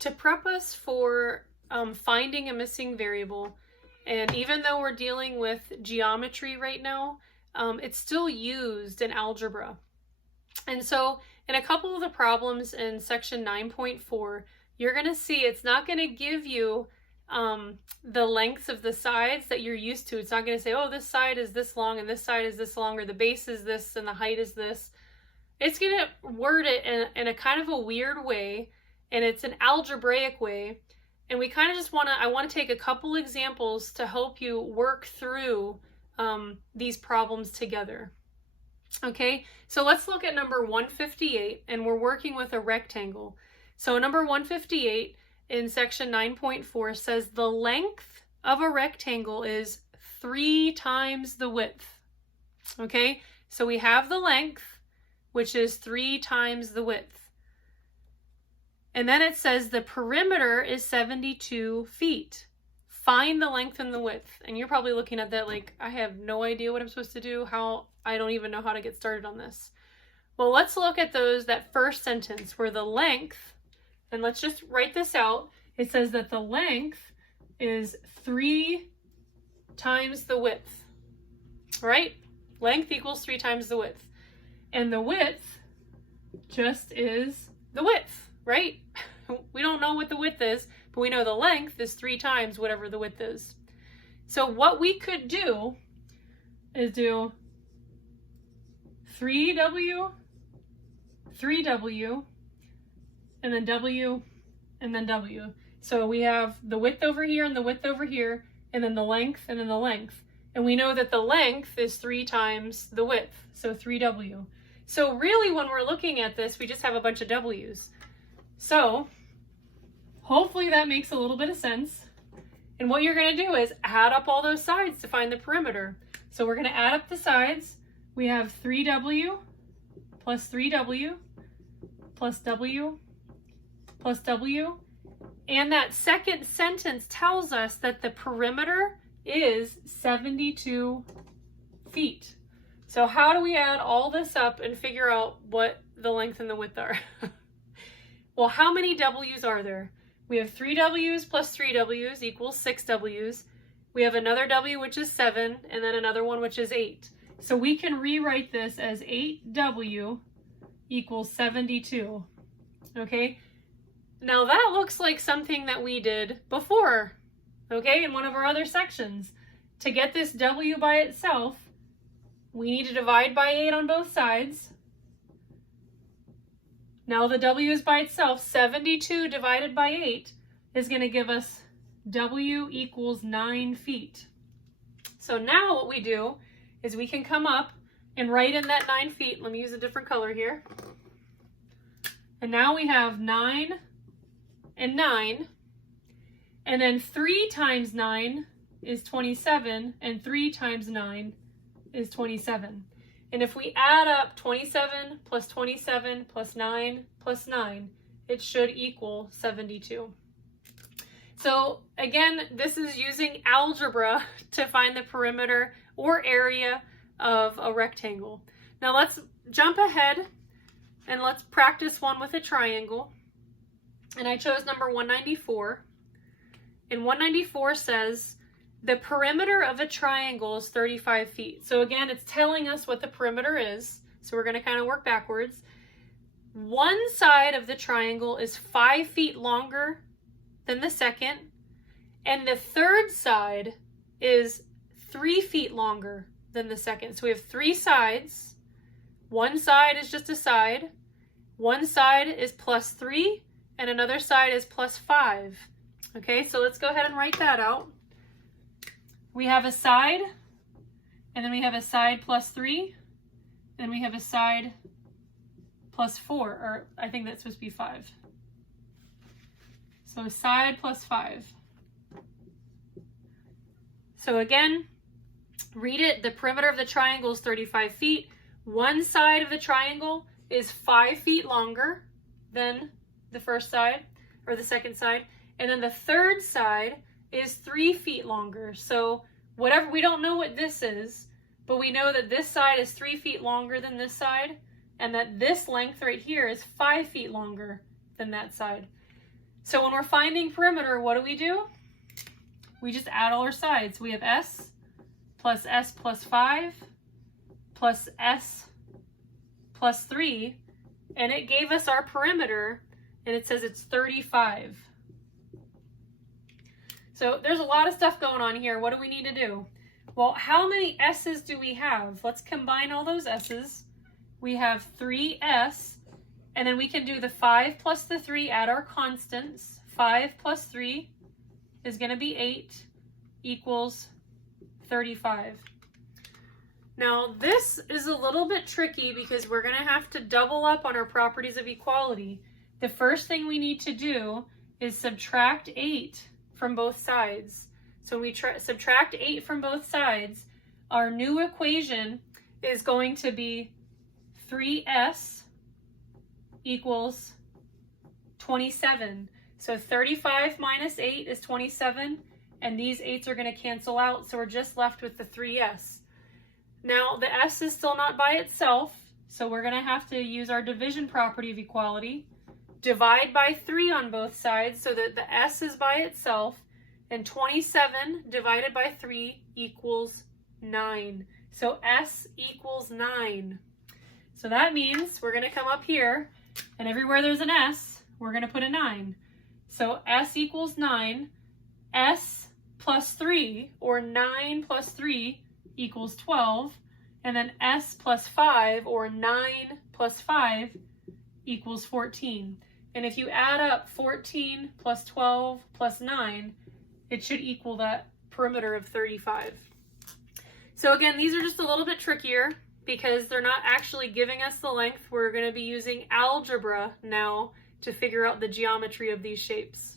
to prep us for finding a missing variable, and even though we're dealing with geometry right now, it's still used in algebra. And so in a couple of the problems in section 9.4, you're going to see it's not going to give you the lengths of the sides that you're used to. It's not going to say, oh, this side is this long and this side is this long, or the base is this and the height is this. It's going to word it in a kind of a weird way, and it's an algebraic way. And we kind of just I want to take a couple examples to help you work through these problems together. Okay, so let's look at number 158, and we're working with a rectangle. So number 158 in section 9.4 says the length of a rectangle is 3 times the width. Okay, so we have the length, which is 3 times the width. And then it says the perimeter is 72 feet. Find the length and the width. And you're probably looking at that like, I have no idea what I'm supposed to do. I don't even know how to get started on this. Well, let's look at that first sentence where the length, and let's just write this out. It says that the length is 3 times the width, right? Length equals 3 times the width. And the width just is the width, right? We don't know what the width is, but we know the length is 3 times whatever the width is. So what we could do is do 3W, 3W, and then W, and then W. So we have the width over here and the width over here, and then the length, and then the length. And we know that the length is 3 times the width, so 3W. So really when we're looking at this, we just have a bunch of W's. So hopefully that makes a little bit of sense. And what you're going to do is add up all those sides to find the perimeter. So we're going to add up the sides. We have 3W plus 3W plus W plus W. And that second sentence tells us that the perimeter is 72 feet. So how do we add all this up and figure out what the length and the width are? Well, how many W's are there? We have 3 W's plus 3 W's equals 6 W's. We have another W, which is 7, and then another one, which is 8. So we can rewrite this as 8W equals 72. Okay? Now that looks like something that we did before, okay, in one of our other sections. To get this W by itself, we need to divide by 8 on both sides. Now the W is by itself. 72 divided by 8 is going to give us W equals 9 feet. So now what we do is we can come up and write in that 9 feet. Let me use a different color here. And now we have 9 and 9. And then 3 times 9 is 27, and 3 times 9 is 27. And if we add up 27 plus 27 plus 9 plus 9, it should equal 72. So again, this is using algebra to find the perimeter or area of a rectangle. Now let's jump ahead and let's practice one with a triangle. And I chose number 194. And 194 says, the perimeter of a triangle is 35 feet. So again, it's telling us what the perimeter is. So we're going to kind of work backwards. One side of the triangle is 5 feet longer than the second. And the third side is 3 feet longer than the second. So we have 3 sides. One side is just a side. One side is plus 3, and another side is plus 5. Okay, so let's go ahead and write that out. We have a side, and then we have a side plus 3, and we have a side plus 4, or I think that's supposed to be 5. So side plus 5. So again, read it. The perimeter of the triangle is 35 feet. One side of the triangle is 5 feet longer than the first side, or the second side. And then the third side is 3 feet longer. So whatever, we don't know what this is, but we know that this side is 3 feet longer than this side, and that this length right here is 5 feet longer than that side. So when we're finding perimeter, what do? We just add all our sides. We have s plus 5 plus s plus 3, and it gave us our perimeter, and it says it's 35. So there's a lot of stuff going on here. What do we need to do? Well, how many s's do we have? Let's combine all those s's. We have 3s, and then we can do the 5 plus the 3, add our constants. 5 plus 3 is going to be 8, equals 35. Now, this is a little bit tricky because we're going to have to double up on our properties of equality. The first thing we need to do is subtract 8 from both sides. So we subtract 8 from both sides. Our new equation is going to be 3s equals 27. So 35 minus 8 is 27, and these 8s are going to cancel out, so we're just left with the 3s. Now, the s is still not by itself, so we're going to have to use our division property of equality. Divide by 3 on both sides so that the s is by itself, and 27 divided by 3 equals 9. So s equals 9. So that means we're going to come up here, and everywhere there's an s, we're going to put a 9. So s equals 9. S plus 3, or 9 plus 3, equals 12. And then s plus 5, or 9 plus 5, equals 14. And if you add up 14 plus 12 plus 9, it should equal that perimeter of 35. So again, these are just a little bit trickier because they're not actually giving us the length. We're going to be using algebra now to figure out the geometry of these shapes.